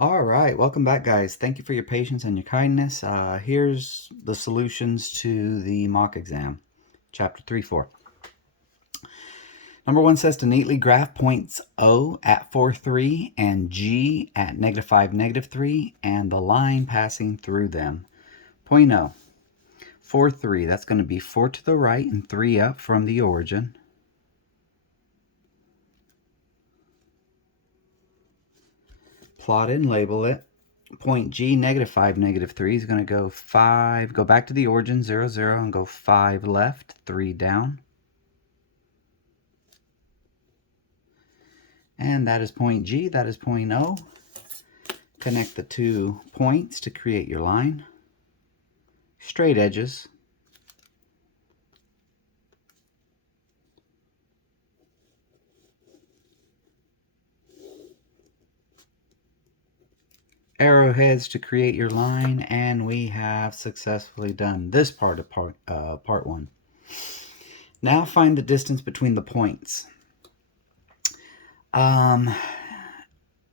All right, welcome back, guys. Thank you for your patience and your kindness. Here's the solutions to the mock exam, chapter 3-4. Number 1 says to neatly graph points O at 4, 3 and G at -5, -3, and the line passing through them. Point O, 4, 3. That's going to be 4 to the right and 3 up from the origin. Plot it and label it. Point G, -5, -3 is going to go 5, go back to the origin, 0, 0, and go 5 left, 3 down. And that is point G, that is point O. Connect the 2 points to create your line. Straight edges. Arrowheads to create your line, and we have successfully done this part of part 1. Now find the distance between the points.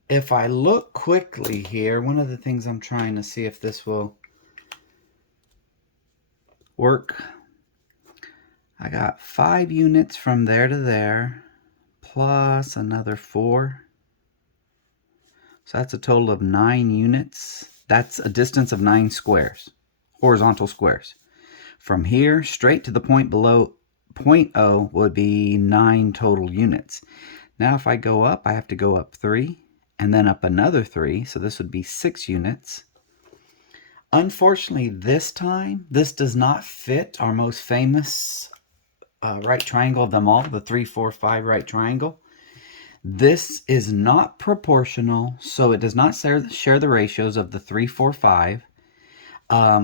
If I look quickly here, one of the things I'm trying to see if this will work. I got 5 units from there to there, plus another 4. So that's a total of 9 units. That's a distance of 9 squares, horizontal squares. From here straight to the point below point O would be 9 total units. Now if I go up, I have to go up 3 and then up another 3. So this would be 6 units. Unfortunately, this time, this does not fit our most famous right triangle of them all, the 3, 4, 5 right triangle. This is not proportional, so it does not share the ratios of the 3, 4, 5.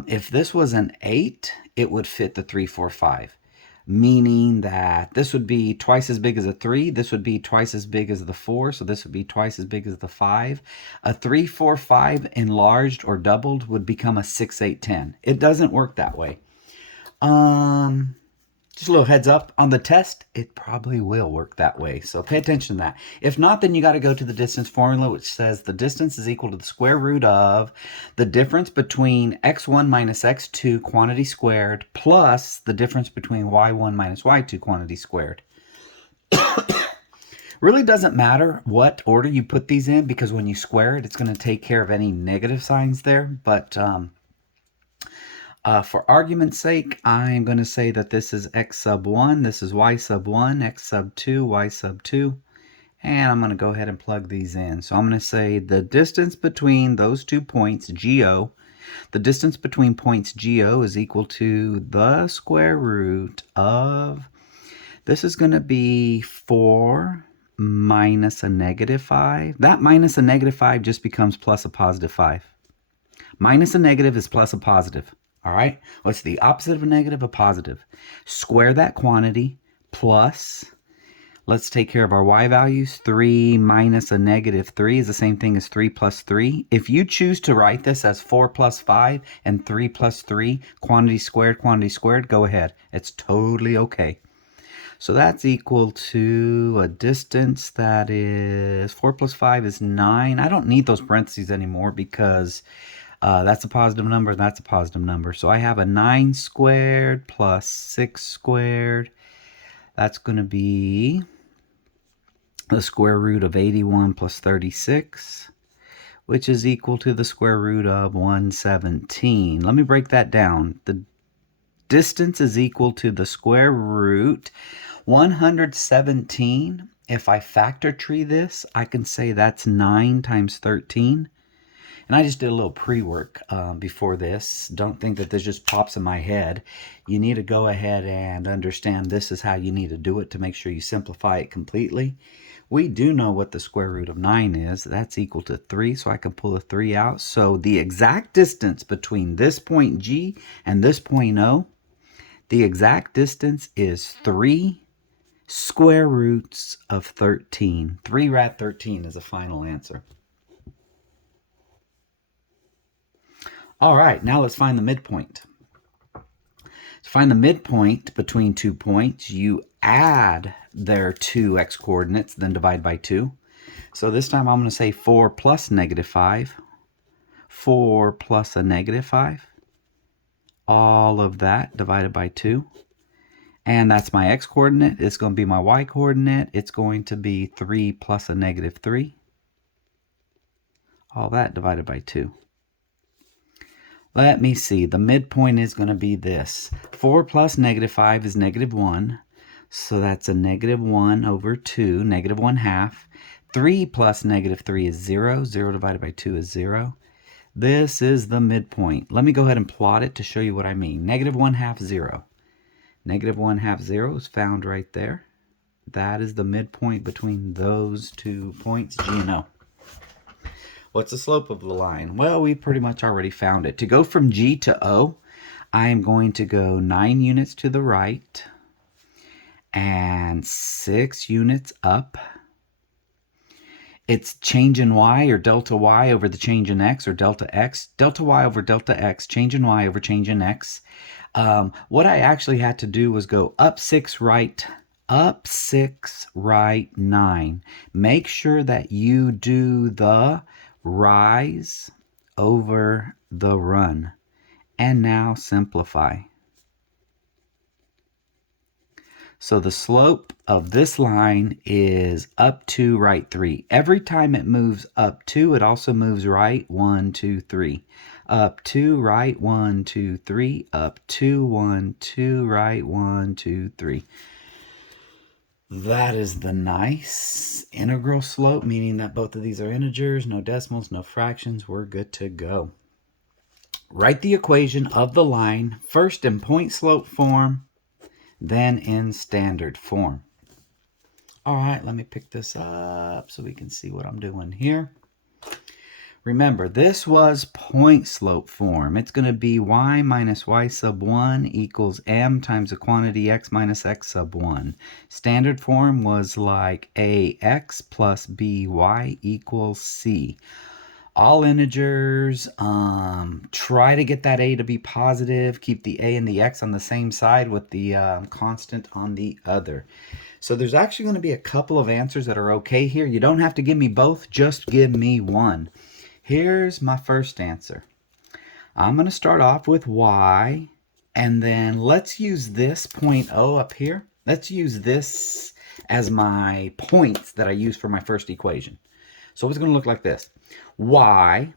If this was an 8, it would fit the 3, 4, 5, meaning that this would be twice as big as a 3, this would be twice as big as the 4, so this would be twice as big as the 5. A 3, 4, 5 enlarged or doubled would become a 6, 8, 10. It doesn't work that way. Just a little heads up on the test, it probably will work that way. So pay attention to that. If not, then you got to go to the distance formula, which says the distance is equal to the square root of the difference between x1 minus x2 quantity squared plus the difference between y1 minus y2 quantity squared. Really doesn't matter what order you put these in, because when you square it, it's going to take care of any negative signs there. But for argument's sake, I'm going to say that this is x sub 1, this is y sub 1, x sub 2, y sub 2, and I'm going to go ahead and plug these in. So I'm going to say the distance between those 2 points, GO, the distance between points GO is equal to the square root of, this is going to be 4 minus a -5. That minus a -5 just becomes plus a +5. Minus a negative is plus a positive. All right, what's the opposite of a negative? A positive. Square that quantity plus, let's take care of our y values. 3 minus a -3 is the same thing as 3 plus 3. If you choose to write this as 4 plus 5 and 3 plus 3, quantity squared, go ahead. It's totally okay. So that's equal to a distance that is 4 plus 5 is 9. I don't need those parentheses anymore because that's a positive number, that's a positive number. So I have a 9 squared plus 6 squared. That's going to be the square root of 81 plus 36, which is equal to the square root of 117. Let me break that down. The distance is equal to the square root 117. If I factor tree this, I can say that's 9 times 13. And I just did a little pre-work before this. Don't think that this just pops in my head. You need to go ahead and understand this is how you need to do it to make sure you simplify it completely. We do know what the square root of 9 is. That's equal to 3, so I can pull a 3 out. So the exact distance between this point G and this point O, the exact distance is 3 square roots of 13. 3 rad 13 is the final answer. All right, now let's find the midpoint. To find the midpoint between 2 points, you add their 2 x coordinates, then divide by 2. So this time I'm going to say 4 plus -5. 4 plus a -5. All of that divided by 2. And that's my x-coordinate. It's going to be my y-coordinate. It's going to be 3 plus a -3. All that divided by 2. Let me see. The midpoint is going to be this. 4 plus -5 is -1. So that's a -1 over 2, -1/2. 3 plus -3 is 0. 0 divided by 2 is 0. This is the midpoint. Let me go ahead and plot it to show you what I mean. -1/2, 0. -1/2, 0 is found right there. That is the midpoint between those 2 points, G and O. What's the slope of the line? Well, we pretty much already found it. To go from G to O, I am going to go 9 units to the right and 6 units up. It's change in y, or delta y, over the change in x, or delta x. Delta y over delta x, change in y over change in x. What I actually had to do was go up 6 right, 9. Make sure that you do the rise over the run. And now simplify. So the slope of this line is up 2, right 3. Every time it moves up 2, it also moves right 1, 2, 3. Up 2, right 1, 2, 3. Up 2, 1, 2, right 1, 2, 3. That is the nice integral slope, meaning that both of these are integers, no decimals, no fractions. We're good to go. Write the equation of the line first in point slope form, then in standard form. All right, let me pick this up so we can see what I'm doing here. Remember, this was point slope form. It's going to be y minus y sub 1 equals m times the quantity x minus x sub 1. Standard form was like ax plus by equals c. All integers. Try to get that a to be positive. Keep the a and the x on the same side with the constant on the other. So there's actually going to be a couple of answers that are okay here. You don't have to give me both, just give me one. Here's my first answer. I'm going to start off with y, and then let's use this point O up here. Let's use this as my points that I use for my first equation. So it's going to look like this. Y,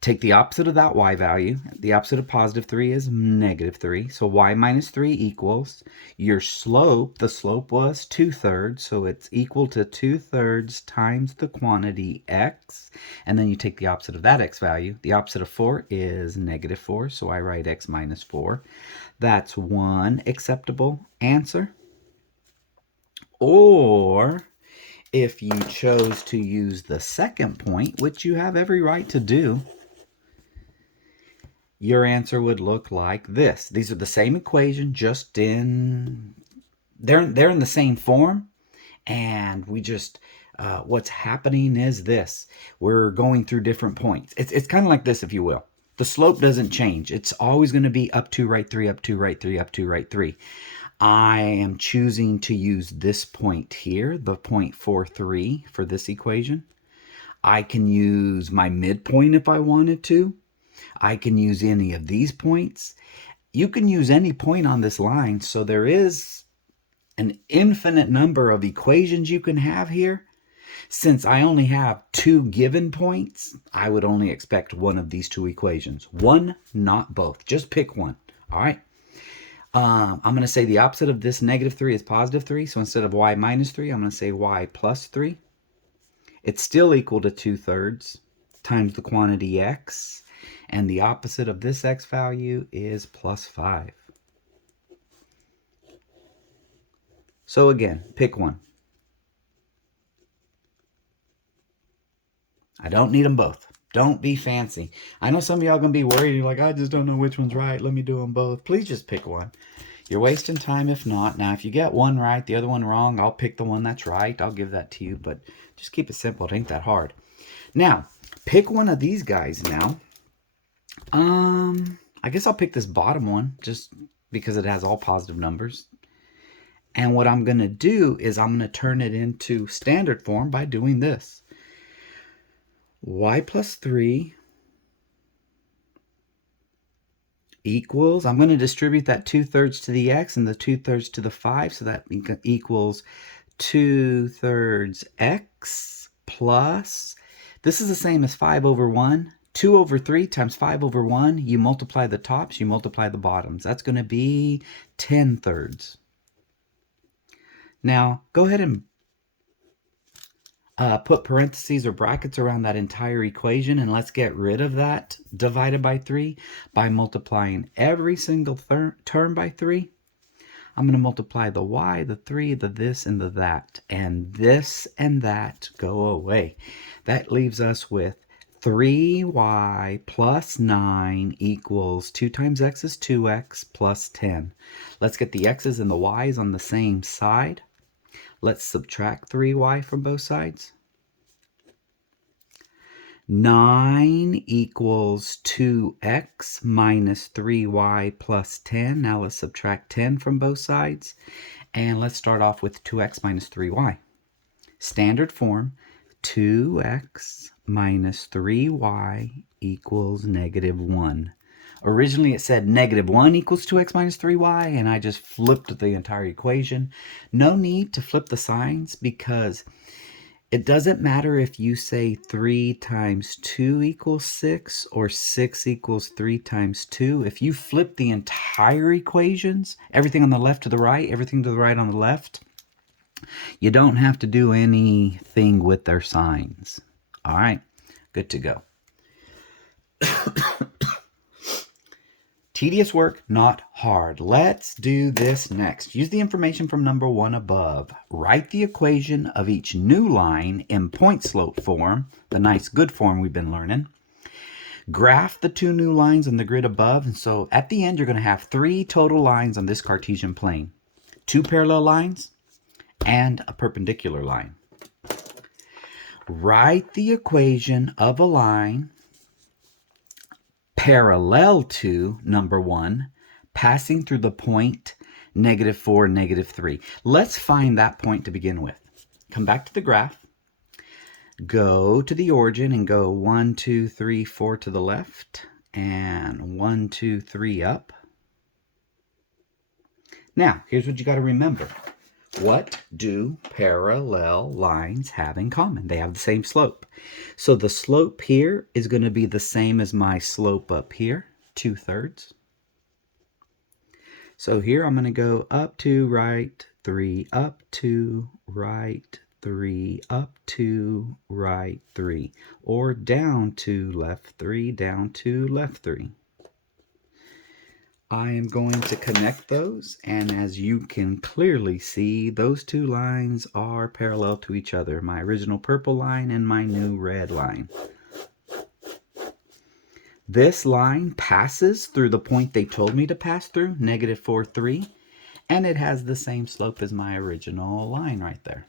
take the opposite of that y value. The opposite of positive 3 is -3. So y minus 3 equals your slope. The slope was 2/3. So it's equal to 2/3 times the quantity x. And then you take the opposite of that x value. The opposite of 4 is -4. So I write x minus 4. That's one acceptable answer. Or if you chose to use the second point, which you have every right to do, your answer would look like this. These are the same equation, just they're in the same form, and we just what's happening is this. We're going through different points. It's kind of like this, if you will. The slope doesn't change. It's always going to be up 2, right 3, up 2, right 3, up 2, right 3. I am choosing to use this point here, the point 4, 3, for this equation. I can use my midpoint if I wanted to. I can use any of these points. You can use any point on this line, so there is an infinite number of equations you can have here. Since I only have 2 given points, I would only expect one of these 2 equations. One, not both. Just pick one. All right. I'm going to say the opposite of this -3 is positive 3. So instead of y minus 3, I'm going to say y plus 3. It's still equal to 2/3 times the quantity x. And the opposite of this x value is plus 5. So again, pick one. I don't need them both. Don't be fancy. I know some of y'all are going to be worried. You're like, I just don't know which one's right. Let me do them both. Please just pick one. You're wasting time if not. Now, if you get one right, the other one wrong, I'll pick the one that's right. I'll give that to you. But just keep it simple. It ain't that hard. Now, pick one of these guys now. I guess I'll pick this bottom one just because it has all positive numbers. And what I'm going to do is I'm going to turn it into standard form by doing this. Y plus 3 equals, I'm going to distribute that 2/3 to the x and the 2/3 to the 5, so that equals 2/3 x plus, this is the same as 5/1. 2/3 times 5/1, you multiply the tops, you multiply the bottoms. That's going to be 10/3. Now, go ahead and put parentheses or brackets around that entire equation, and let's get rid of that divided by 3 by multiplying every single term by 3. I'm going to multiply the y, the 3, the this, and the that. And this and that go away. That leaves us with 3y plus 9 equals 2 times x is 2x plus 10. Let's get the x's and the y's on the same side. Let's subtract 3y from both sides. 9 equals 2x minus 3y plus 10. Now let's subtract 10 from both sides. And let's start off with 2x minus 3y. Standard form, 2x minus 3y equals -1. Originally it said -1 equals 2x minus 3y, and I just flipped the entire equation. No need to flip the signs, because it doesn't matter if you say 3 times 2 equals 6 or 6 equals 3 times 2. If you flip the entire equations, everything on the left to the right, everything to the right on the left, you don't have to do anything with their signs. All right, good to go. Tedious work, not hard. Let's do this next. Use the information from number 1 above. Write the equation of each new line in point slope form, the nice good form we've been learning. Graph the 2 new lines on the grid above, and so at the end you're going to have 3 total lines on this Cartesian plane. 2 parallel lines and a perpendicular line. Write the equation of a line parallel to number 1, passing through the point -4 and -3. Let's find that point to begin with. Come back to the graph. Go to the origin and go 1, 2, 3, 4 to the left, and 1, 2, 3 up. Now, here's what you got to remember. What do parallel lines have in common? They have the same slope. So the slope here is going to be the same as my slope up here, 2/3. So here I'm going to go up 2, right 3, up 2, right 3, up 2, right 3, or down 2, left 3, down 2, left 3. I am going to connect those, and as you can clearly see, those 2 lines are parallel to each other, my original purple line and my new red line. This line passes through the point they told me to pass through, -4, 3, and it has the same slope as my original line right there.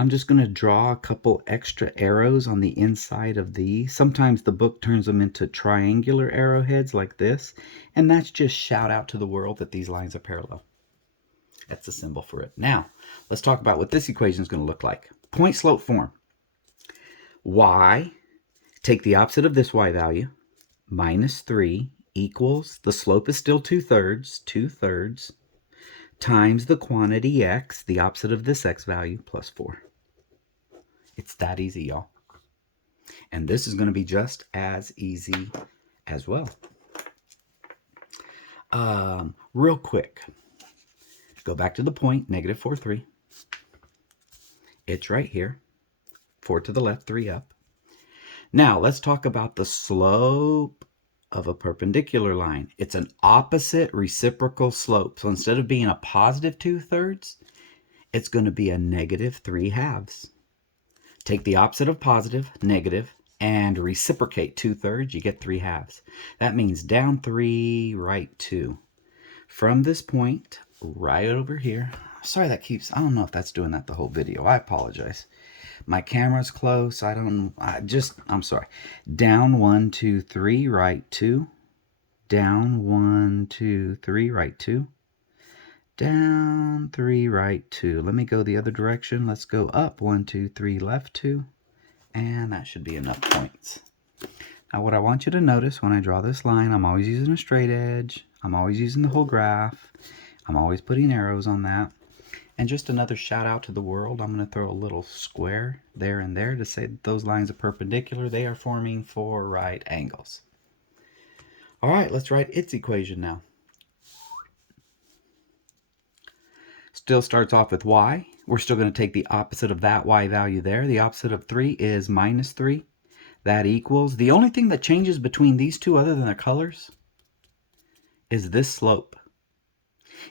I'm just going to draw a couple extra arrows on the inside of these. Sometimes the book turns them into triangular arrowheads like this, and that's just shout out to the world that these lines are parallel. That's the symbol for it. Now, let's talk about what this equation is going to look like. Point slope form. Y, take the opposite of this y value, -3 equals, the slope is still 2/3, 2/3, times the quantity x, the opposite of this x value, plus 4. It's that easy, y'all. And this is going to be just as easy as well. Real quick, go back to the point, -4, 3. It's right here. 4 to the left, 3 up. Now, let's talk about the slope of a perpendicular line. It's an opposite reciprocal slope. So instead of being a positive 2/3, it's going to be a -3/2. Take the opposite of positive, negative, and reciprocate 2/3, you get 3/2. That means down 3, right 2. From this point, right over here, sorry that keeps, I don't know if that's doing that the whole video. I apologize. My camera's close. I'm sorry. Down 1, 2, 3, right 2. Down 1, 2, 3, right 2. down 3, right 2. Let me go the other direction. Let's go up 1, 2, 3, left 2. And that should be enough points. Now what I want you to notice when I draw this line, I'm always using a straight edge. I'm always using the whole graph. I'm always putting arrows on that. And just another shout out to the world, I'm going to throw a little square there and there to say that those lines are perpendicular. They are forming 4 right angles. All right, let's write its equation now. Still starts off with y. We're still going to take the opposite of that y value there. The opposite of 3 is minus 3. That equals, the only thing that changes between these two other than their colors is this slope.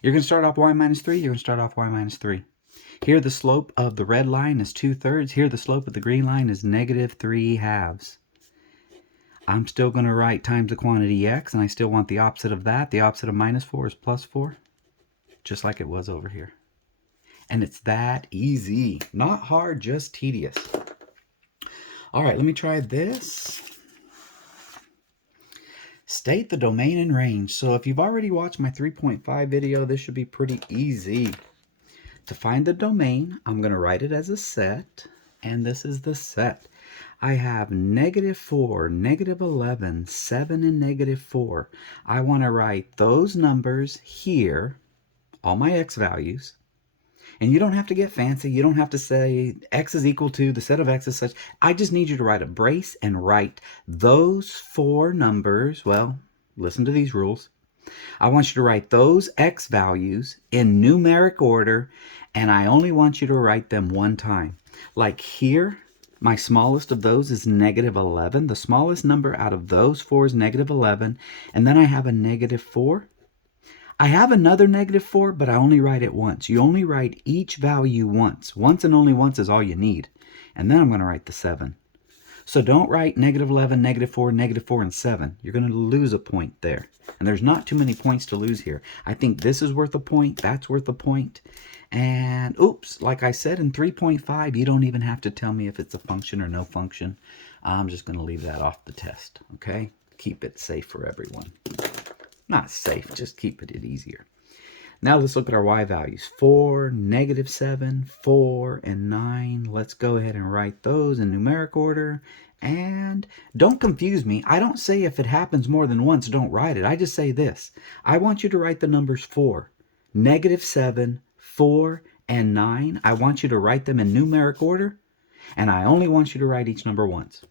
You're going to start off y minus 3. You're going to start off y minus 3. Here the slope of the red line is 2/3. Here the slope of the green line is negative 3/2. I'm still going to write times the quantity x, and I still want the opposite of that. The opposite of minus 4 is plus 4, just like it was over here. And it's that easy. Not hard, just tedious. All right, let me try this. State the domain and range. So if you've already watched my 3.5 video, this should be pretty easy. To find the domain, I'm going to write it as a set, and this is the set. I have -4, -11, 7, and -4. I want to write those numbers here, all my x values. And you don't have to get fancy. You don't have to say x is equal to the set of x is such. I just need you to write a brace and write those 4 numbers. Well, listen to these rules. I want you to write those x values in numeric order, and I only want you to write them one time. Like here, my smallest of those is -11. The smallest number out of those 4 is -11, and then I have a -4. I have another -4, but I only write it once. You only write each value once. Once and only once is all you need. And then I'm going to write the 7. So don't write -11, -4, -4, and 7. You're going to lose a point there. And there's not too many points to lose here. I think this is worth a point. That's worth a point. And oops, like I said in 3.5, you don't even have to tell me if it's a function or no function. I'm just going to leave that off the test. Okay? Keep it safe for everyone. Not safe, just keep it easier. Now let's look at our y values. 4, -7, 4, and 9. Let's go ahead and write those in numeric order. And don't confuse me. I don't say if it happens more than once, don't write it. I just say this. I want you to write the numbers 4, -7, 4, and 9. I want you to write them in numeric order. And I only want you to write each number once.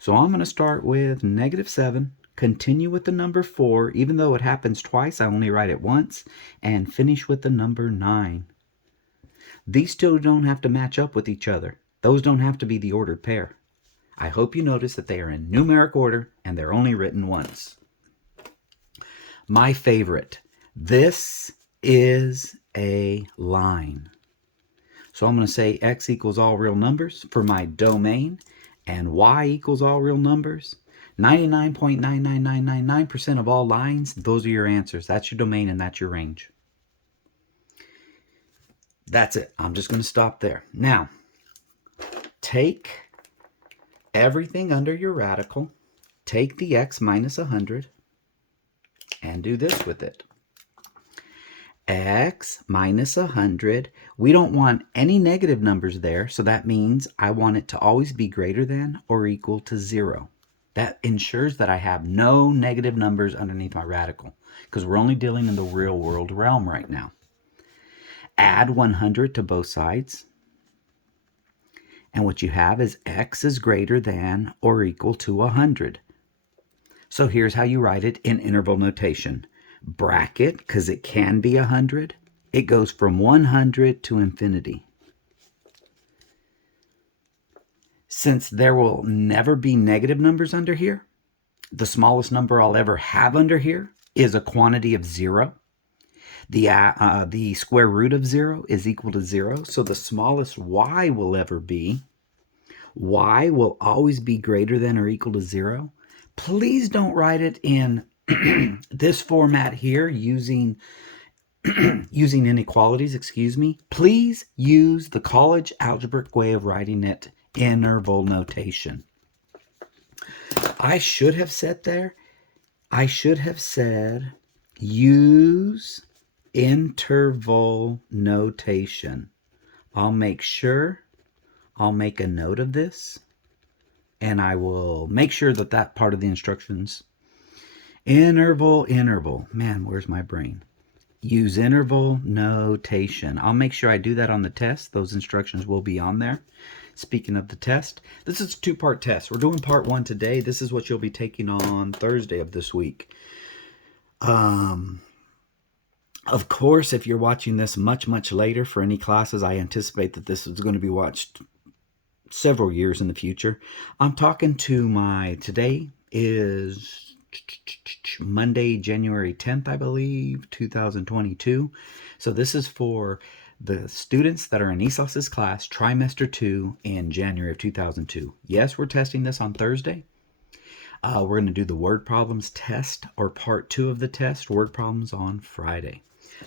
So I'm going to start with -7. Continue with the number 4, even though it happens twice, I only write it once, and finish with the number 9. These two don't have to match up with each other. Those don't have to be the ordered pair. I hope you notice that they are in numeric order, and they're only written once. My favorite. This is a line. So I'm going to say x equals all real numbers for my domain, and y equals all real numbers. 99.99999% of all lines, those are your answers. That's your domain and that's your range. That's it. I'm just going to stop there. Now, take everything under your radical, take the x minus 100, and do this with it. X minus 100. We don't want any negative numbers there, so that means I want it to always be greater than or equal to 0. That ensures that I have no negative numbers underneath my radical, because we're only dealing in the real world realm right now. Add 100 to both sides. And what you have is x is greater than or equal to 100. So here's how you write it in interval notation. Bracket, because it can be 100. It goes from 100 to infinity. Since there will never be negative numbers under here, the smallest number I'll ever have under here is a quantity of 0. The square root of 0 is equal to 0. So the smallest y will ever be, y will always be greater than or equal to 0. Please don't write it in this format here using inequalities, excuse me. Please use the college algebraic way of writing it, interval notation. I should have said use interval notation. I'll make a note of this, and I will make sure that that part of the instructions, interval, man, where's my brain? Use interval notation. I'll make sure I do that on the test. Those instructions will be on there. Speaking of the test, this is a two-part test. We're doing part 1 today. This is what you'll be taking on Thursday of this week. Of course, if you're watching this much later for any classes, I anticipate that this is going to be watched several years in the future. I'm talking to today is Monday, January 10th, I believe, 2022. So this is for the students that are in ESOS's class, trimester 2 in January of 2002. Yes, we're testing this on Thursday. We're going to do the word problems test, or part 2 of the test, word problems, on Friday.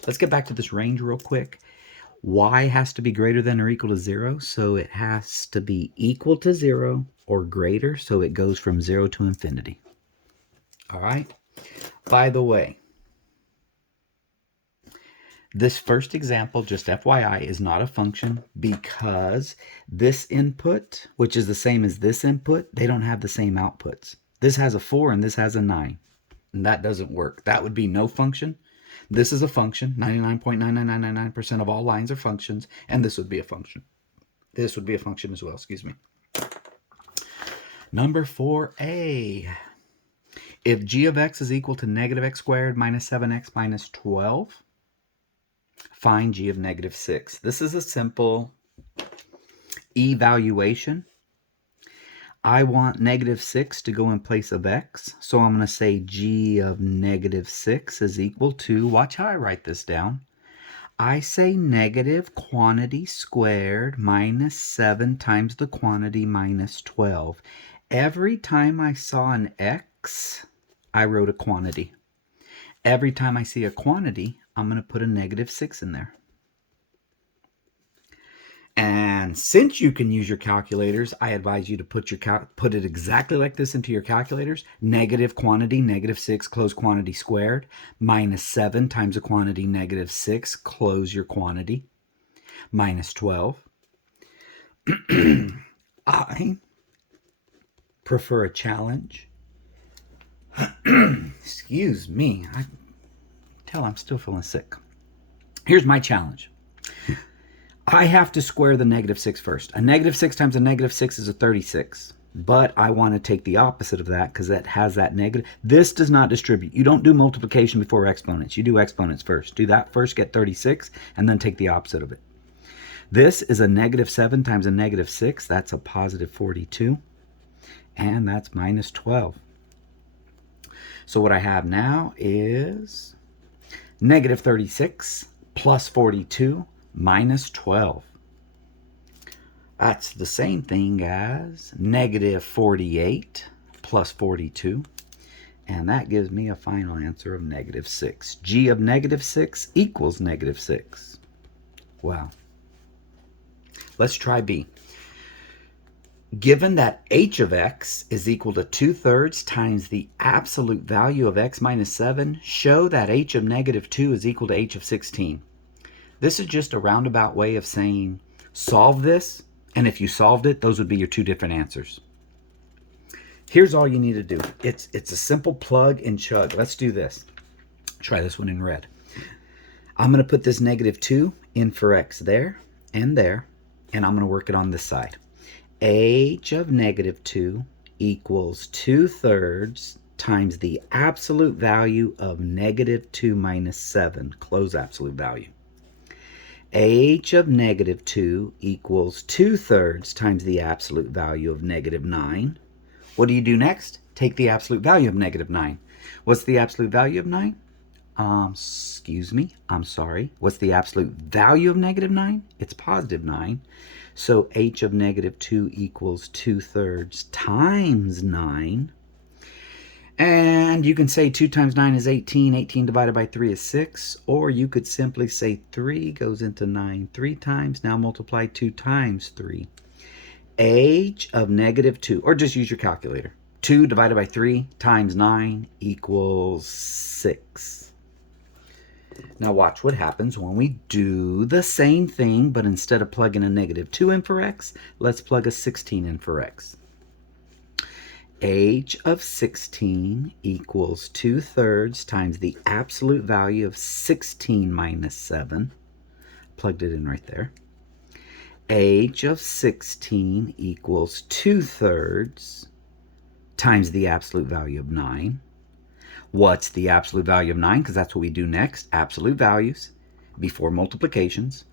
Let's get back to this range real quick. Y has to be greater than or equal to 0, so it has to be equal to 0 or greater, so it goes from 0 to infinity. All right? By the way, this first example, just FYI, is not a function because this input, which is the same as this input, they don't have the same outputs. This has a 4 and this has a 9, and that doesn't work. That would be no function. This is a function. 99.99999% of all lines are functions, and this would be a function. This would be a function as well, excuse me. Number 4a. If g of x is equal to negative x squared minus 7x minus 12, find g of negative 6. This is a simple evaluation. I want negative 6 to go in place of x, so I'm going to say g of negative 6 is equal to, watch how I write this down. I say negative quantity squared minus 7 times the quantity minus 12. Every time I saw an x, I wrote a quantity. Every time I see a quantity, I'm going to put a negative 6 in there. And since you can use your calculators, I advise you to put it exactly like this into your calculators. Negative quantity, negative 6, close quantity squared, minus 7 times a quantity, negative 6, close your quantity, minus 12. I prefer a challenge. Excuse me. I tell I'm still feeling sick. Here's my challenge. I have to square the negative 6 first. A negative 6 times a negative 6 is a 36. But I want to take the opposite of that because that has that negative. This does not distribute. You don't do multiplication before exponents. You do exponents first. Do that first, get 36, and then take the opposite of it. This is a negative 7 times a negative 6. That's a positive 42. And that's minus 12. So what I have now is negative 36 plus 42 minus 12. That's the same thing as negative 48 plus 42. And that gives me a final answer of negative 6. G of negative 6 equals negative 6. Wow. Let's try B. Given that h of x is equal to 2/3 times the absolute value of x minus 7, show that h of negative 2 is equal to h of 16. This is just a roundabout way of saying solve this, and if you solved it, those would be your two different answers. Here's all you need to do. It's a simple plug and chug. Let's do this. Try this one in red. I'm going to put this negative 2 in for x there, and I'm going to work it on this side. H of negative 2 equals 2/3 times the absolute value of negative 2 minus 7, close absolute value. H of negative 2 equals 2/3 times the absolute value of negative 9. What do you do next? Take the absolute value of negative 9. What's the absolute value of 9? Excuse me, I'm sorry. What's the absolute value of negative 9? It's positive 9. So h of negative 2 equals 2/3 times 9. And you can say 2 times 9 is 18. 18 divided by 3 is 6. Or you could simply say 3 goes into 9 3 times. Now multiply 2 times 3. H of negative 2, or just use your calculator. 2 divided by 3 times 9 equals 6. Now watch what happens when we do the same thing, but instead of plugging a -2 in for x, let's plug a 16 in for x. H of 16 equals 2/3 times the absolute value of 16 minus 7. Plugged it in right there. H of 16 equals 2/3 times the absolute value of 9. What's the absolute value of 9? Because that's what we do next. Absolute values before multiplications.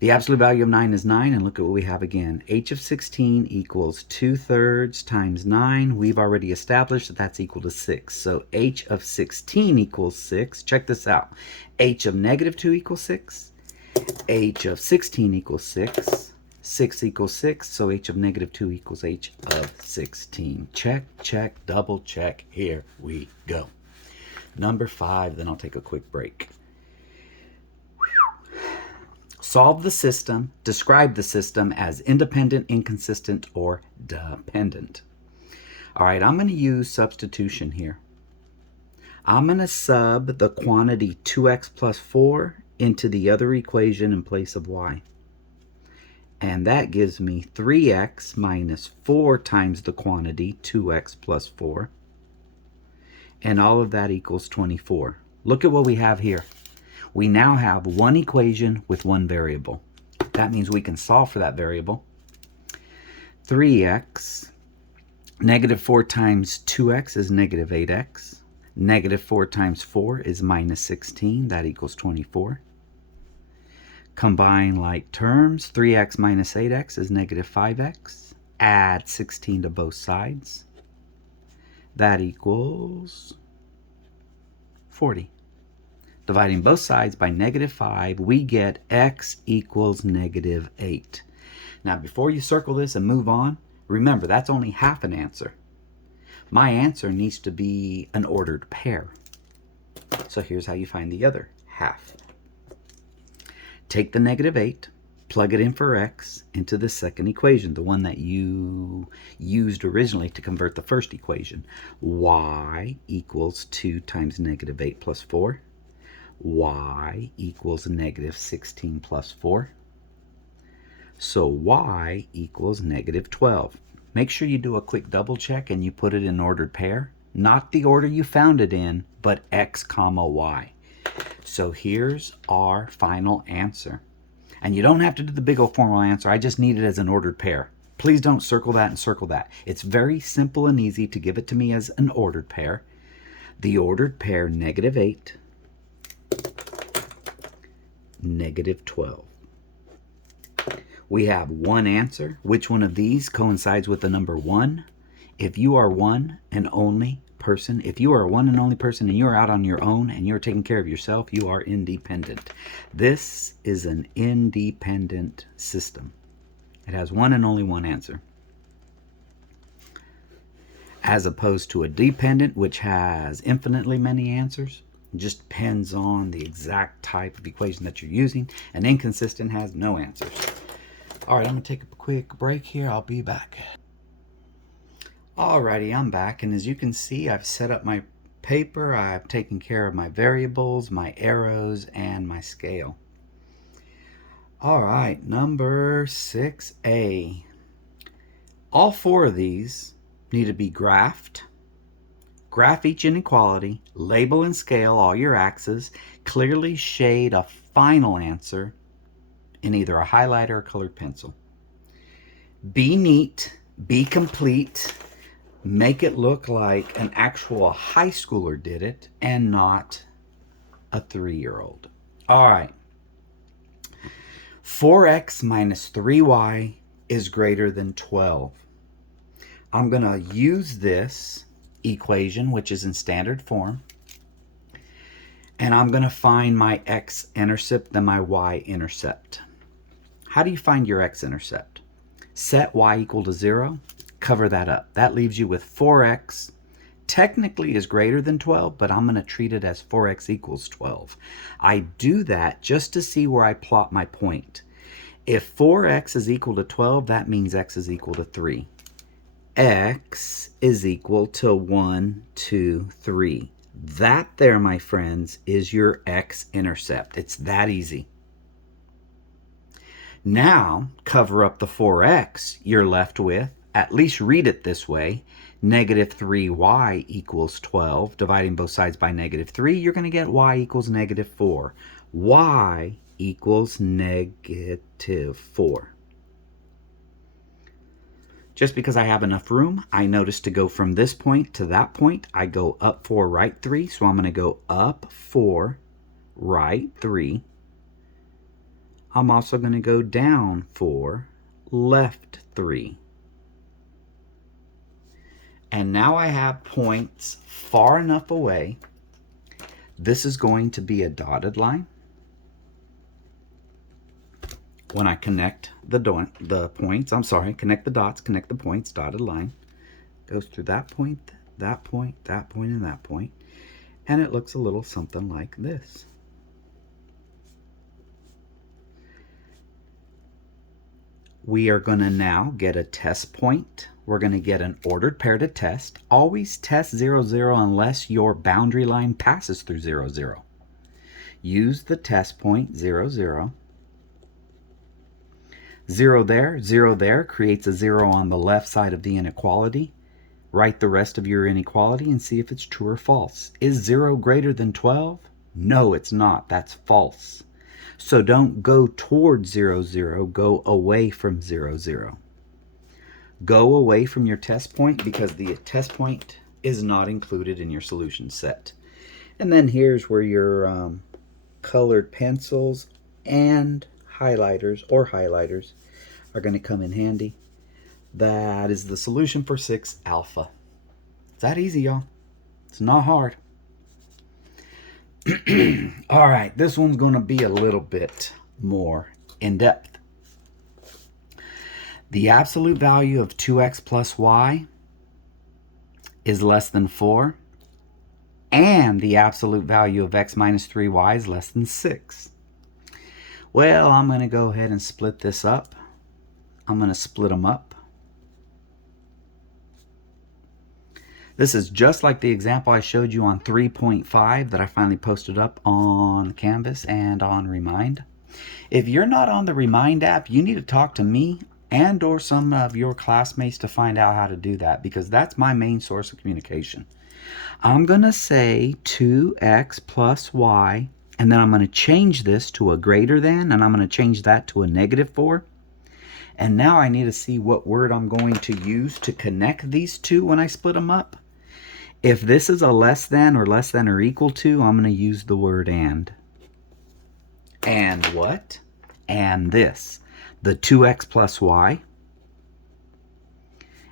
The absolute value of 9 is 9, and look at what we have again. H of 16 equals 2/3 times 9. We've already established that that's equal to 6. So H of 16 equals 6. Check this out. H of -2 equals 6. H of 16 equals 6. 6 equals 6, so H of -2 equals H of 16. Check, check, double check. Here we go. Number 5, then I'll take a quick break. Solve the system, describe the system as independent, inconsistent, or dependent. All right, I'm going to use substitution here. I'm going to sub the quantity 2x plus 4 into the other equation in place of y. And that gives me 3x minus 4 times the quantity 2x plus 4. And all of that equals 24. Look at what we have here. We now have one equation with one variable. That means we can solve for that variable. 3x, -4 times 2x is -8x. -4 times 4 is -16. That equals 24. Combine like terms. 3x minus 8x is -5x. Add 16 to both sides. That equals 40. Dividing both sides by -5, we get x equals -8. Now, before you circle this and move on, remember that's only half an answer. My answer needs to be an ordered pair. So here's how you find the other half. Take the -8, plug it in for x into the second equation, the one that you used originally to convert the first equation. Y equals 2 times -8 plus 4. Y equals -16 plus 4. So y equals -12. Make sure you do a quick double check and you put it in ordered pair. Not the order you found it in, but x comma y. So here's our final answer. And you don't have to do the big old formal answer. I just need it as an ordered pair. Please don't circle that and circle that. It's very simple and easy to give it to me as an ordered pair. The ordered pair, -8, -12. We have one answer. Which one of these coincides with the number 1? If you are one and only person, if you are a one and only person and you're out on your own and you're taking care of yourself, you are independent. This is an independent system. It has one and only one answer. As opposed to a dependent, which has infinitely many answers. It just depends on the exact type of equation that you're using. An inconsistent has no answers. All right, I'm going to take a quick break here. I'll be back. Alrighty, I'm back, and as you can see, I've set up my paper. I've taken care of my variables, my arrows, and my scale. All right, number 6A. All 4 of these need to be graphed. Graph each inequality, label and scale all your axes, clearly shade a final answer in either a highlighter or colored pencil. Be neat, be complete, make it look like an actual high schooler did it and not a 3-year-old. All right. 4x minus 3y is greater than 12. I'm going to use this equation, which is in standard form, and I'm going to find my x-intercept and my y-intercept. How do you find your x-intercept? Set y equal to 0, cover that up. That leaves you with 4x. Technically is greater than 12, but I'm going to treat it as 4x equals 12. I do that just to see where I plot my point. If 4x is equal to 12, that means x is equal to 3. X is equal to 1, 2, 3. That there, my friends, is your x-intercept. It's that easy. Now, cover up the 4x, you're left with, at least read it this way, negative 3y equals 12. Dividing both sides by negative 3, you're going to get y equals negative 4. Y equals negative 4. Just because I have enough room, I notice to go from this point to that point, I go up 4, right 3. So I'm going to go up 4, right 3. I'm also going to go down 4, left 3. And now I have points far enough away. This is going to be a dotted line. When I connect the points, connect the dots, connect the points, dotted line. Goes through that point, that point, that point, and that point. And it looks a little something like this. We are going to now get a test point. We're going to get an ordered pair to test. Always test 0, 0 unless your boundary line passes through 0, 0. Use the test point 0, 0. 0 there creates a 0 on the left side of the inequality. Write the rest of your inequality and see if it's true or false. Is 0 greater than 12? No, it's not. That's false. So don't go towards 0, 0. Go away from 0, 0. Go away from your test point because the test point is not included in your solution set. And then here's where your colored pencils and highlighters are going to come in handy. That is the solution for 6 alpha. It's that easy, y'all. It's not hard. All right, this one's going to be a little bit more in depth. The absolute value of 2x plus y is less than 4, and the absolute value of x minus 3y is less than 6. Well, I'm going to go ahead and split this up. I'm going to split them up. This is just like the example I showed you on 3.5 that I finally posted up on Canvas and on Remind. If you're not on the Remind app, you need to talk to me and or some of your classmates to find out how to do that, because that's my main source of communication. I'm going to say 2x plus y, and then I'm going to change this to a greater than, and I'm going to change that to a negative 4. And now I need to see what word I'm going to use to connect these two when I split them up. If this is a less than or equal to, I'm going to use the word and. And what? And this. The 2x plus y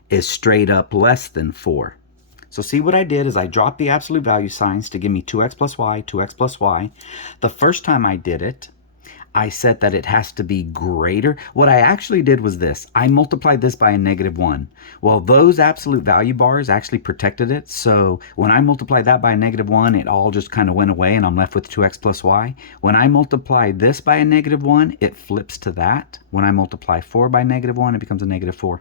is straight up less than 4. So see what I did is I dropped the absolute value signs to give me 2x plus y, 2x plus y. The first time I did it, I said that it has to be greater. What I actually did was this. I multiplied this by a negative 1. Well, those absolute value bars actually protected it. So when I multiplied that by a negative 1, it all just kind of went away and I'm left with 2x plus y. When I multiply this by a negative 1, it flips to that. When I multiply 4 by negative 1, it becomes a negative 4.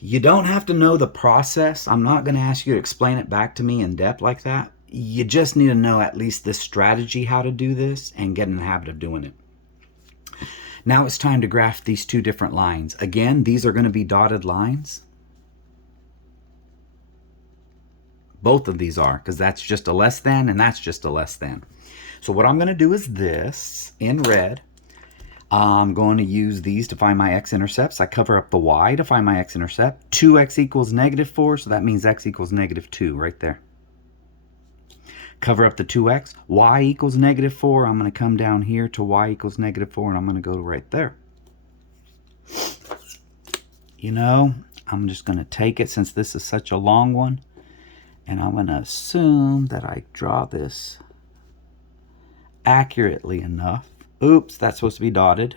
You don't have to know the process. I'm not going to ask you to explain it back to me in depth like that. You just need to know at least this strategy, how to do this, and get in the habit of doing it. Now it's time to graph these two different lines. Again, these are going to be dotted lines. Both of these are, because that's just a less than and that's just a less than. So what I'm going to do is this in red. I'm going to use these to find my x-intercepts. I cover up the y to find my x-intercept. 2x equals negative 4, so that means x equals negative 2 right there. Cover up the 2x. Y equals negative 4. I'm going to come down here to y equals negative 4, and I'm going to go right there. You know, I'm just going to take it since this is such a long one, and I'm going to assume that I draw this accurately enough. Oops, that's supposed to be dotted.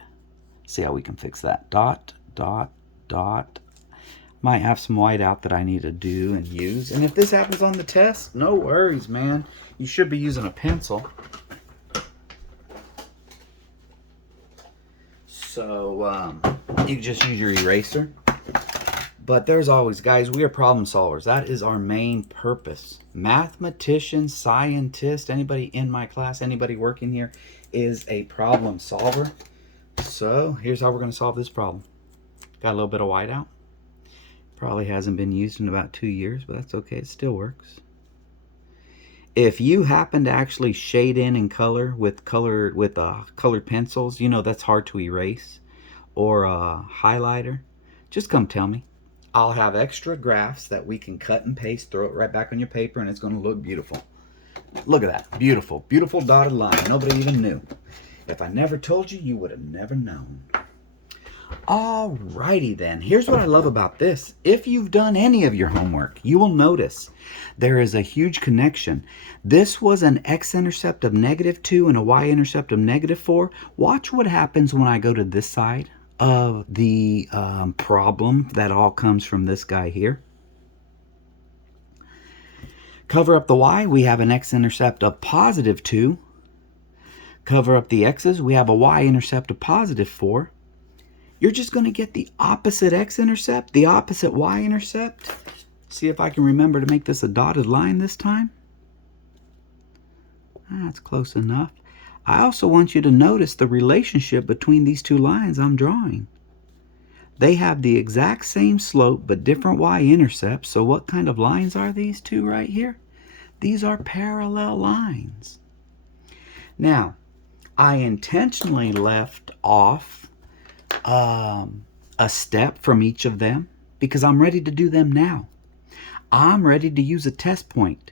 See how we can fix that. Dot, dot, dot. Might have some white out that I need to do and use. And if this happens on the test, no worries, man. You should be using a pencil. So you can just use your eraser. But there's always, guys, we are problem solvers. That is our main purpose. Mathematician, scientist, anybody in my class, anybody working here is a problem solver. So here's how we're going to solve this problem. Got a little bit of whiteout. Probably hasn't been used in about 2 years, but that's okay. It still works. If you happen to actually shade in color with colored pencils, you know that's hard to erase, or a highlighter, just come tell me. I'll have extra graphs that we can cut and paste, throw it right back on your paper, and it's going to look beautiful. Look at that. Beautiful. Beautiful dotted line. Nobody even knew. If I never told you, you would have never known. Alrighty then. Here's what I love about this. If you've done any of your homework, you will notice there is a huge connection. This was an x-intercept of -2 and a y-intercept of -4. Watch what happens when I go to this side of the problem that all comes from this guy here. Cover up the y, we have an x-intercept of +2. Cover up the x's, we have a y-intercept of +4. You're just going to get the opposite x-intercept, the opposite y-intercept. See if I can remember to make this a dotted line this time. That's close enough. I also want you to notice the relationship between these two lines I'm drawing. They have the exact same slope but different y-intercepts. So what kind of lines are these two right here? These are parallel lines. Now, I intentionally left off a step from each of them because I'm ready to do them now. I'm ready to use a test point.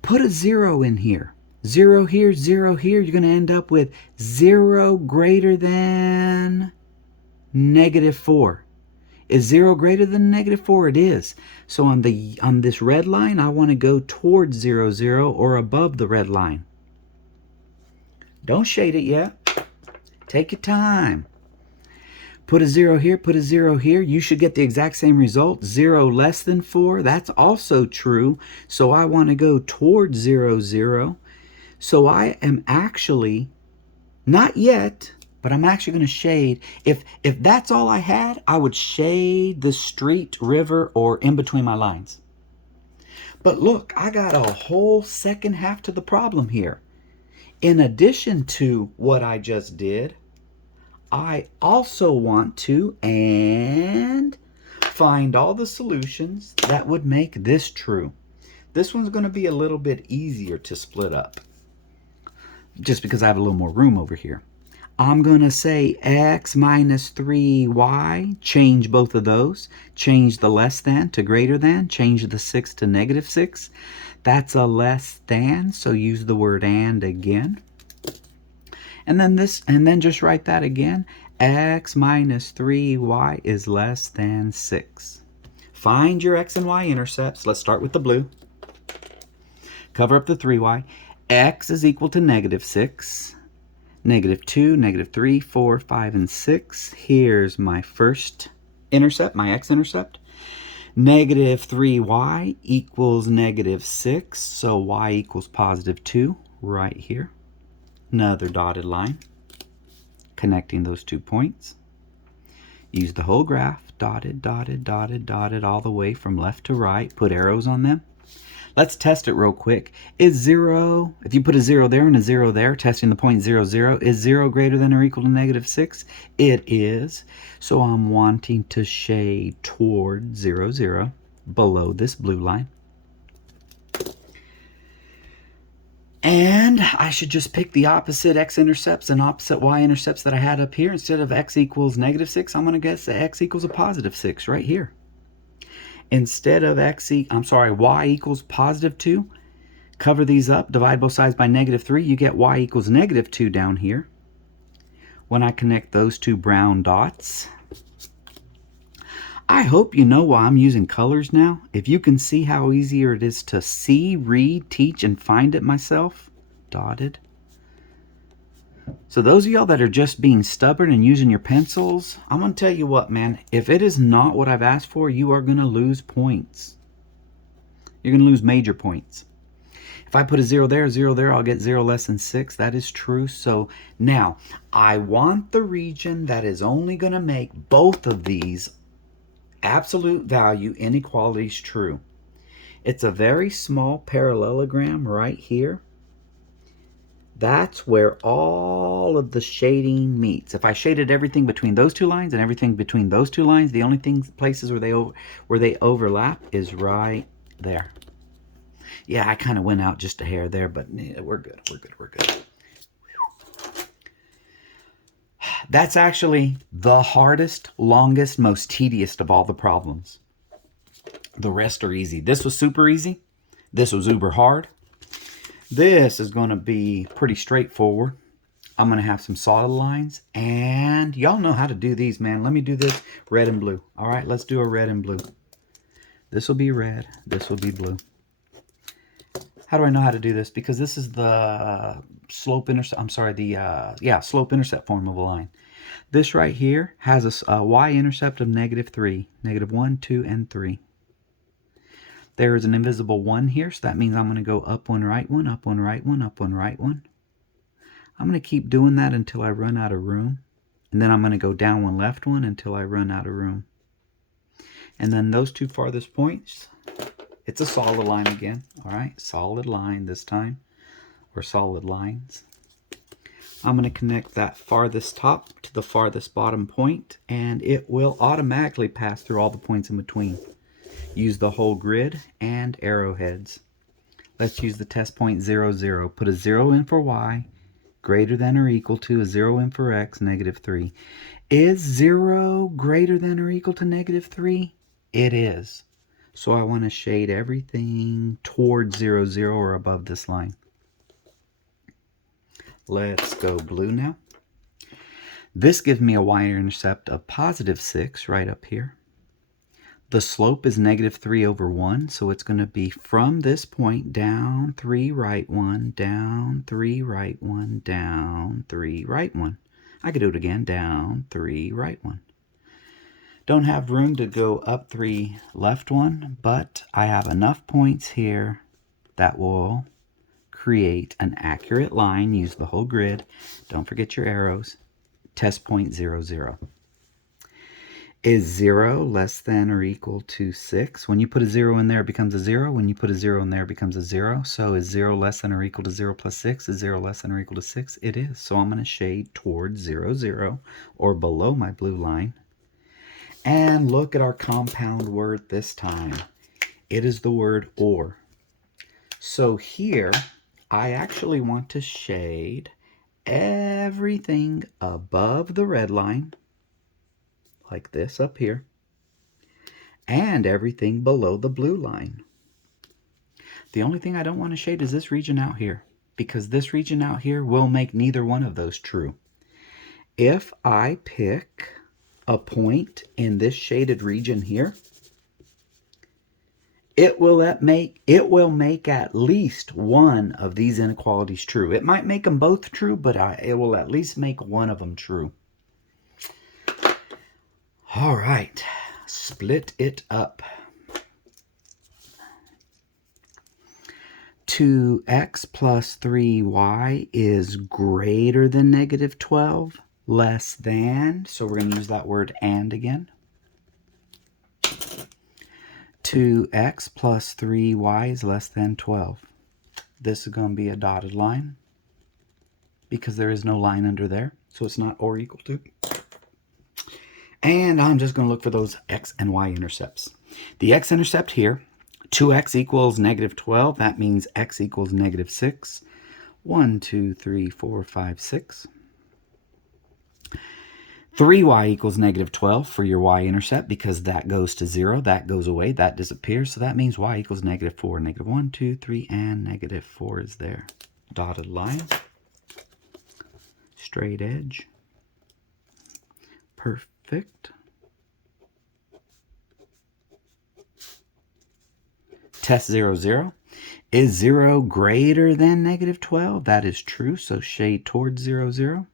Put a 0 in here. 0 here, 0 here. You're going to end up with 0 greater than -4. Is 0 greater than -4? It is. So on this red line, I want to go towards 0, 0 or above the red line. Don't shade it yet. Take your time. Put a 0 here, put a 0 here. You should get the exact same result. 0 less than 4, that's also true. So I want to go towards 0, 0. So I am actually, not yet, but I'm actually going to shade. If that's all I had, I would shade the street, river, or in between my lines. But look, I got a whole second half to the problem here. In addition to what I just did, I also want to find all the solutions that would make this true. This one's going to be a little bit easier to split up just because I have a little more room over here. I'm going to say x minus 3y, change both of those, change the less than to greater than, change the 6 to -6. That's a less than, so use the word and again. And then just write that again. X minus 3y is less than 6. Find your x and y intercepts. Let's start with the blue. Cover up the 3y. X is equal to -6. -2, -3, 4, 5, and 6. Here's my first intercept, my x-intercept. -3y equals -6, so y equals +2 right here. Another dotted line connecting those 2 points. Use the whole graph, dotted, dotted, dotted, dotted, all the way from left to right. Put arrows on them. Let's test it real quick. Is 0, if you put a 0 there and a 0 there, testing the point 0, 0, is 0 greater than or equal to -6? It is. So I'm wanting to shade toward 0, 0, below this blue line. And I should just pick the opposite x-intercepts and opposite y-intercepts that I had up here. Instead of x equals -6, I'm going to guess that x equals a +6 right here. Instead of y equals +2, cover these up, divide both sides by -3, you get y equals -2 down here. When I connect those two brown dots, I hope you know why I'm using colors now. If you can see how easier it is to see, read, teach, and find it myself. Dotted. So those of y'all that are just being stubborn and using your pencils, I'm going to tell you what, man. If it is not what I've asked for, you are going to lose points. You're going to lose major points. If I put a 0 there, 0 there, I'll get 0 less than 6. That is true. So now, I want the region that is only going to make both of these absolute value inequality is true. It's a very small parallelogram right here. That's where all of the shading meets. If I shaded everything between those two lines and everything between those two lines, the only places where they overlap is right there. Yeah, I kind of went out just a hair there, but we're good. We're good. That's actually the hardest, longest, most tedious of all the problems. The rest are easy. This was super easy. This was uber hard. This is going to be pretty straightforward. I'm going to have some solid lines, and y'all know how to do these, man. Let me do this red and blue. All right, let's do a red and blue. This will be red. This will be blue. How do I know how to do this? Because this is the slope-intercept. I'm sorry, the slope-intercept form of a line. This right here has a y-intercept of -3, -1, 2, and 3. There is an invisible 1 here, so that means I'm going to go up one, right one, up one, right one, up one, right one. I'm going to keep doing that until I run out of room. And then I'm going to go down one, left one until I run out of room. And then those two farthest points, it's a solid line again. All right, solid line this time, or solid lines. I'm going to connect that farthest top to the farthest bottom point, and it will automatically pass through all the points in between. Use the whole grid and arrowheads. Let's use the test point 0, 0. Put a 0 in for y, greater than or equal to a 0 in for x, -3. Is 0 greater than or equal to -3? It is. So I want to shade everything towards 0, 0 or above this line. Let's go blue now. This gives me a y-intercept of +6 right up here. The slope is -3 over 1, so it's going to be from this point down 3, right 1, down 3, right 1, down 3, right 1. I could do it again, down 3, right 1. Don't have room to go up 3, left 1, but I have enough points here that will create an accurate line. Use the whole grid. Don't forget your arrows. Test point 0, 0. Is 0 less than or equal to 6? When you put a 0 in there, it becomes a 0. When you put a 0 in there, it becomes a 0. So is 0 less than or equal to 0 plus 6? Is 0 less than or equal to 6? It is. So I'm going to shade towards 0, 0, or below my blue line. And look at our compound word this time. It is the word or. So here, I actually want to shade everything above the red line, like this up here, and everything below the blue line. The only thing I don't want to shade is this region out here, because this region out here will make neither one of those true. If I pick a point in this shaded region here, it will make at least one of these inequalities true. It might make them both true, but it will at least make one of them true. All right, split it up. 2x plus 3y is greater than -12, less than, so we're going to use that word and again. 2x plus 3y is less than 12. This is going to be a dotted line because there is no line under there, so it's not or equal to. And I'm just going to look for those x and y intercepts. The x-intercept here, 2x equals -12. That means x equals -6. 1, 2, 3, 4, 5, 6. 3y equals -12 for your y-intercept because that goes to 0. That goes away. That disappears. So that means y equals -4. -1, 2, 3, and -4 is there. Dotted line. Straight edge. Perfect. Test 0, 0. Is 0 greater than -12? That is true, so shade towards 0, 0.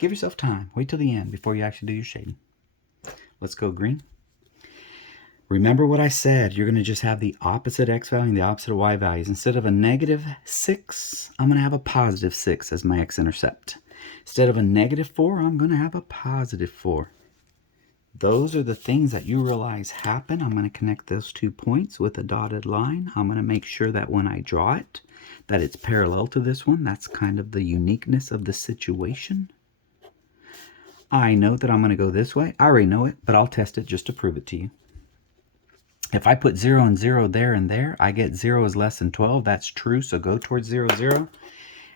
Give yourself time. Wait till the end before you actually do your shading. Let's go green. Remember what I said. You're going to just have the opposite x value and the opposite y values. Instead of a -6, I'm going to have a +6 as my x-intercept. Instead of a -4, I'm going to have a +4. those are the things that you realize happen. I'm going to connect those 2 points with a dotted line. I'm going to make sure that when I draw it, that it's parallel to this one. That's kind of the uniqueness of the situation. I know that I'm going to go this way. I already know it, but I'll test it just to prove it to you. If I put 0 and 0 there and there, I get 0 is less than 12. That's true, so go towards 0, 0.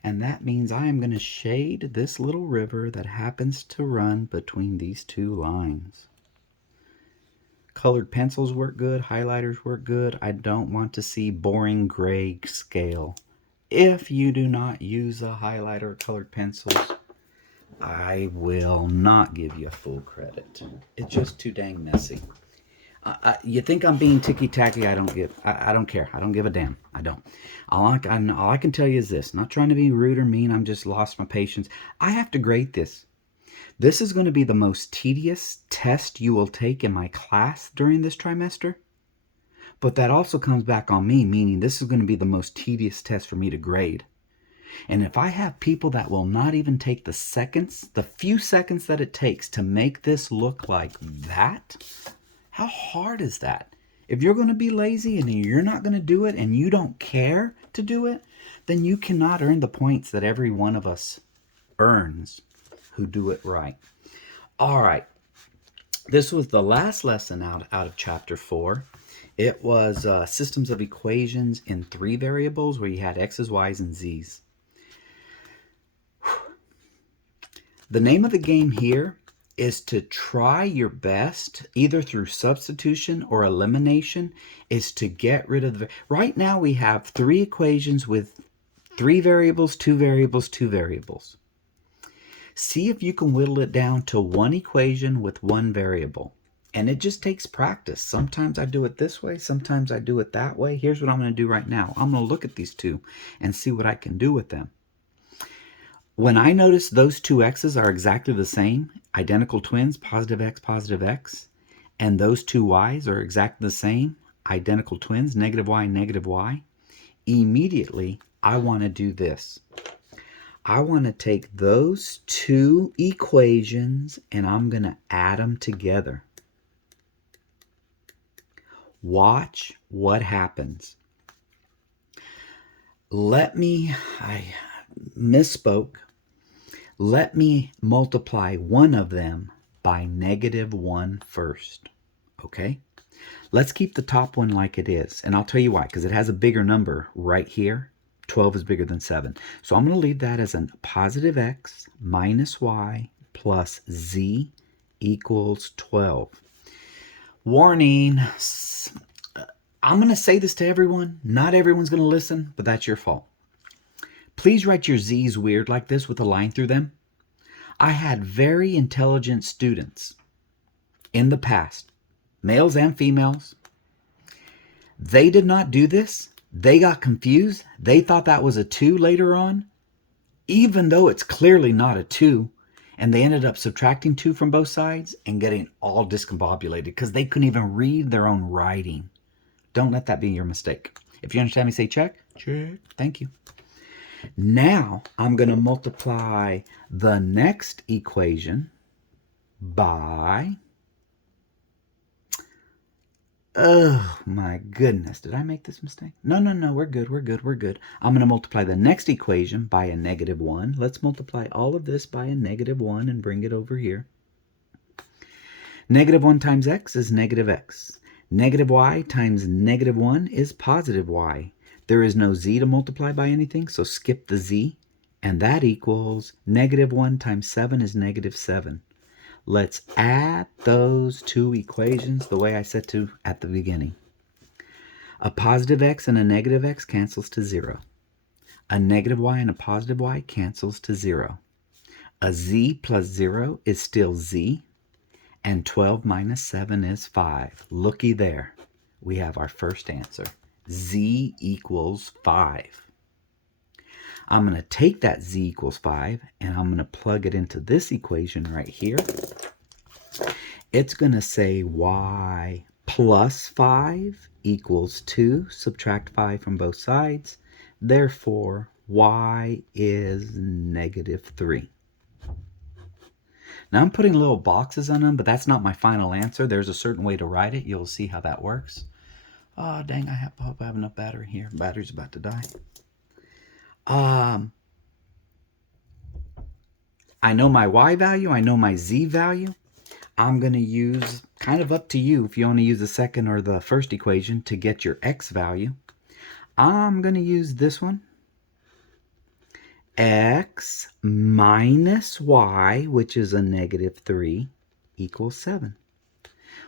And that means I am going to shade this little river that happens to run between these 2 lines. Colored pencils work good. Highlighters work good. I don't want to see boring gray scale. If you do not use a highlighter or colored pencils, I will not give you full credit. It's just too dang messy. You think I'm being ticky-tacky? I don't care. I don't give a damn. I don't. All I can tell you is this. Not trying to be rude or mean. I'm just lost my patience. I have to grade this. This is going to be the most tedious test you will take in my class during this trimester. But that also comes back on me, meaning this is going to be the most tedious test for me to grade. And if I have people that will not even take the seconds, the few seconds that it takes to make this look like that, how hard is that? If you're going to be lazy and you're not going to do it and you don't care to do it, then you cannot earn the points that every one of us earns who do it right. All right. This was the last lesson out of chapter 4. It was systems of equations in 3 variables where you had x's, y's, and z's. The name of the game here is to try your best, either through substitution or elimination, is to get rid of the... Right now we have 3 equations with 3 variables, 2 variables, 2 variables. See if you can whittle it down to 1 equation with 1 variable. And it just takes practice. Sometimes I do it this way, sometimes I do it that way. Here's what I'm going to do right now. I'm going to look at these 2 and see what I can do with them. When I notice those 2 x's are exactly the same, identical twins, positive x, and those 2 y's are exactly the same, identical twins, negative y, immediately I want to do this. I want to take those 2 equations and I'm going to add them together. Watch what happens. I misspoke. Let me multiply one of them by -1 first. Okay? Let's keep the top one like it is. And I'll tell you why, because it has a bigger number right here. 12 is bigger than 7. So I'm going to leave that as a positive x minus y plus z equals 12. Warning. I'm going to say this to everyone. Not everyone's going to listen, but that's your fault. Please write your z's weird like this with a line through them. I had very intelligent students in the past, males and females. They did not do this. They got confused. They thought that was a 2 later on, even though it's clearly not a 2. And they ended up subtracting 2 from both sides and getting all discombobulated because they couldn't even read their own writing. Don't let that be your mistake. If you understand me, say check. Check. Thank you. Now I'm going to multiply the next equation by... Oh my goodness. Did I make this mistake? No. We're good. I'm going to multiply the next equation by a -1. Let's multiply all of this by a -1 and bring it over here. -1 times x is -x. Negative y times -1 is positive y. There is no z to multiply by anything, so skip the z. And that equals -1 times 7 is -7. Let's add those 2 equations the way I said to at the beginning. A positive x and a negative x cancels to 0. A negative y and a positive y cancels to 0. A z plus 0 is still z. And 12 minus 7 is 5. Looky there. We have our first answer. Z equals 5. I'm going to take that z equals 5 and I'm going to plug it into this equation right here. It's going to say y plus 5 equals 2. Subtract 5 from both sides. Therefore, y is -3. Now I'm putting little boxes on them, but that's not my final answer. There's a certain way to write it. You'll see how that works. Oh, dang, I hope I have enough battery here. Battery's about to die. I know my y value. I know my z value. I'm going to use, kind of up to you if you want to use the second or the first equation to get your x value. I'm going to use this one. X minus y, which is a -3, equals 7.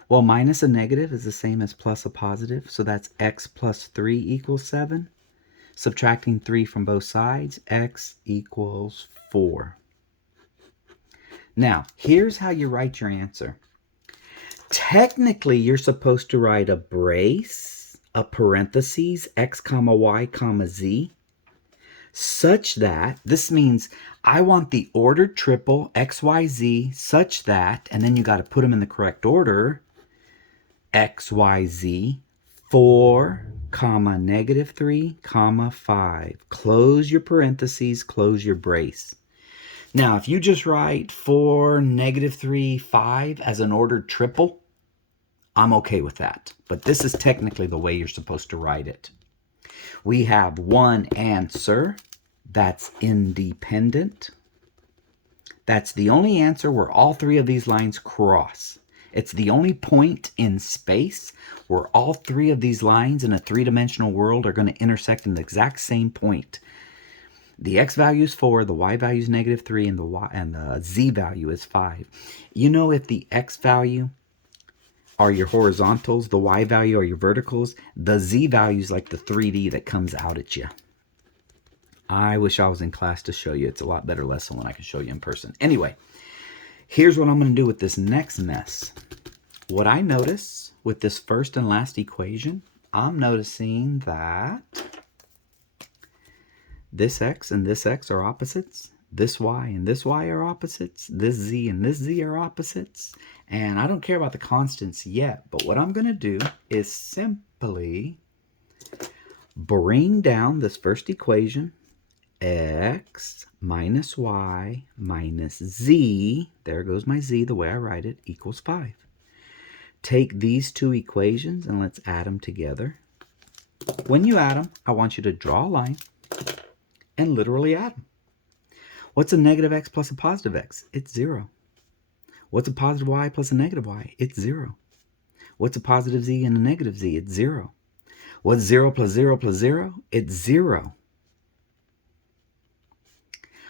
Well, minus a negative is the same as plus a positive, so that's x plus 3 equals 7. Subtracting 3 from both sides, x equals 4. Now, here's how you write your answer. Technically, you're supposed to write a brace, a parentheses, x comma y comma z, such that, this means I want the ordered triple x, y, z such that, and then you got to put them in the correct order, x, y, z, 4, comma, -3, comma, 5. Close your parentheses, close your brace. Now, if you just write 4, -3, 5 as an ordered triple, I'm okay with that. But this is technically the way you're supposed to write it. We have one answer that's independent. That's the only answer where all three of these lines cross. It's the only point in space where all three of these lines in a three-dimensional world are going to intersect in the exact same point. The x value is 4, the y value is -3, and the z value is 5. You know, if the x value are your horizontals, the y value are your verticals, the z value is like the 3D that comes out at you. I wish I was in class to show you. It's a lot better lesson when I can show you in person. Anyway, here's what I'm going to do with this next mess. What I notice with this first and last equation, I'm noticing that this x and this x are opposites. This y and this y are opposites. This z and this z are opposites. And I don't care about the constants yet, but what I'm going to do is simply bring down this first equation, x minus y minus z, there goes my z, the way I write it, equals 5. Take these two equations and let's add them together. When you add them, I want you to draw a line and literally add them. What's a negative x plus a positive x? It's 0. What's a positive y plus a negative y? It's 0. What's a positive z and a negative z? It's 0. What's 0 plus 0 plus 0? It's 0.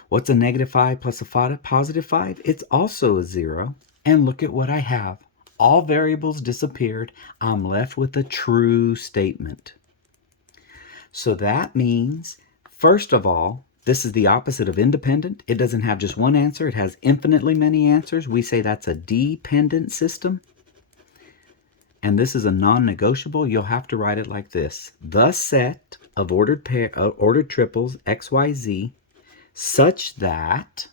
What's a -5 plus a positive 5? It's also a 0. And look at what I have. All variables disappeared. I'm left with a true statement. So that means, first of all, this is the opposite of independent. It doesn't have just one answer. It has infinitely many answers. We say that's a dependent system. And this is a non-negotiable. You'll have to write it like this. The set of ordered triples, x, y, z, such that,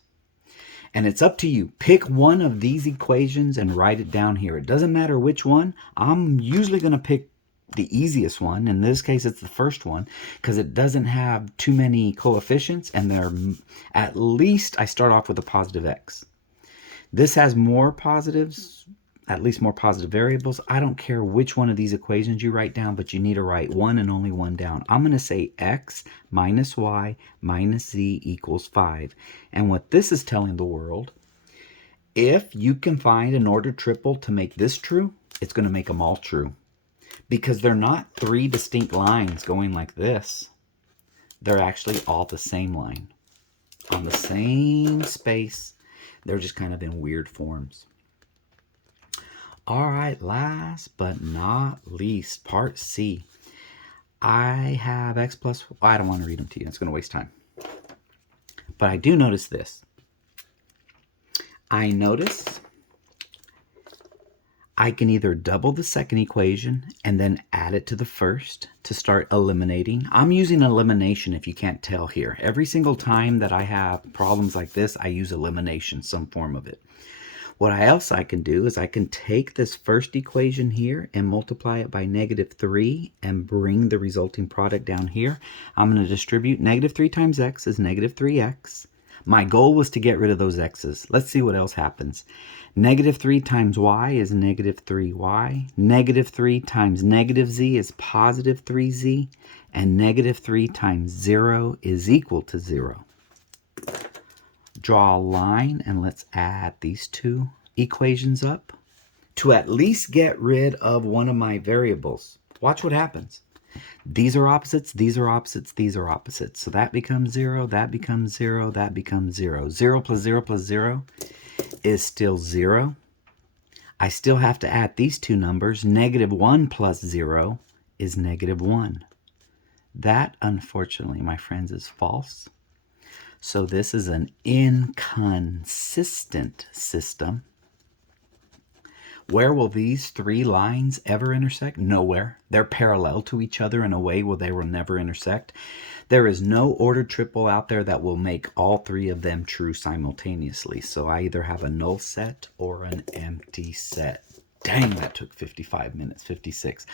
and it's up to you, pick one of these equations and write it down here. It doesn't matter which one. I'm usually going to pick the easiest one. In this case, it's the first one because it doesn't have too many coefficients, and they're, at least I start off with a positive x. This has more positives, at least more positive variables. I don't care which one of these equations you write down, but you need to write one and only one down. I'm going to say x minus y minus z equals 5. And what this is telling the world, if you can find an ordered triple to make this true, it's going to make them all true. Because they're not three distinct lines going like this. They're actually all the same line. On the same space. They're just kind of in weird forms. All right, last but not least, part C. I have x plus, I don't want to read them to you. It's going to waste time. But I do notice this. I notice I can either double the second equation and then add it to the first to start eliminating. I'm using elimination if you can't tell here. Every single time that I have problems like this, I use elimination, some form of it. What else I can do is I can take this first equation here and multiply it by -3 and bring the resulting product down here. I'm going to distribute -3 times x is -3x My goal was to get rid of those x's. Let's see what else happens. Negative 3 times y is negative 3y. Negative 3 times negative z is positive 3z. And negative 3 times 0 is equal to 0. Draw a line and let's add these two equations up to at least get rid of one of my variables. Watch what happens. These are opposites, these are opposites, these are opposites. So that becomes 0, that becomes 0, that becomes 0. 0 plus 0 plus 0 is still 0. I still have to add these two numbers. Negative 1 plus 0 is negative 1. That, unfortunately, my friends, is false. So this is an inconsistent system. Where will these three lines ever intersect? Nowhere. They're parallel to each other in a way where they will never intersect. There is no ordered triple out there that will make all three of them true simultaneously. So I either have a null set or an empty set. Dang, that took 55 minutes, 56.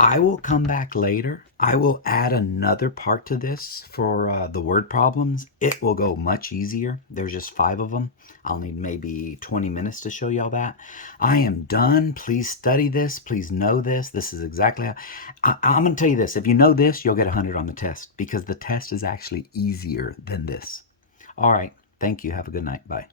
I will come back later. I will add another part to this for the word problems. It will go much easier. There's just 5 of them. I'll need maybe 20 minutes to show y'all that. I am done. Please study this. Please know this. This is exactly how... I'm going to tell you this. If you know this, you'll get 100 on the test because the test is actually easier than this. All right. Thank you. Have a good night. Bye.